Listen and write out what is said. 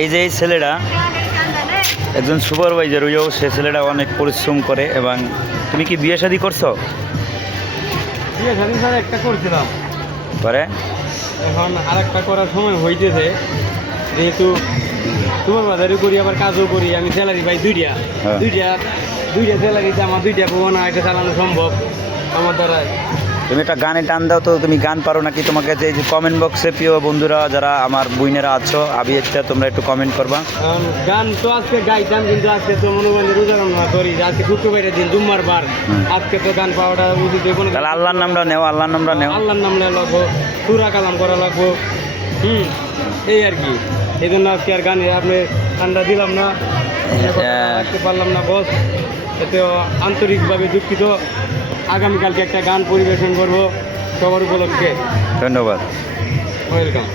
এই যে এই ছেলেটা একজন সুপারভাইজার, ওইও সে ছেলেটা অনেক পরিশ্রম করে। এবং তুমি কি বিয়ে শাদী করছো? বিয়ে শাদী স্যার একটা করছিলাম, করে এখন আর একটা করার সময় হইতেছে, যেহেতু তোমার বাজারে করি আবার কাজও করি, আমি স্যালারি পাই দুইটা হ্যাঁ। দুইটা স্যালারিতে আমার দুইটা পাবো না, এটা চালানো সম্ভব আমার দ্বারা। তুমি একটা গানে টান দাও তো, তুমি গান পারো নাকি? তোমাকে যে কমেন্ট বক্সে প্রিয় বন্ধুরা যারা আমার বোনেরা আছো আবিরটা, তোমরা একটু কমেন্ট করবা। গান তো আজকে গাইতাম, কিন্তু আজকে তো মনে করেন রোজা রমনা করি, আজকে শুক্রবারের দিন জুম্মার বার, আজকে তো গান পাওয়াটা উচিত হইব না। তাহলে আল্লাহর নামটা নেও, আল্লাহর নামটা নেও। আল্লাহর নাম নেওয়া লাগবো, সুরা কালাম করা লাগবো, এই আর কি। এই জন্য আজকে আর গানে আপনি ঠান্ডা দিলাম না, রাখতে পারলাম না বস, এতে আন্তরিকভাবে দুঃখিত। আগামীকালকে একটা গান পরিবেশন করব সবার উপলক্ষে। ধন্যবাদ। ওয়েলকাম।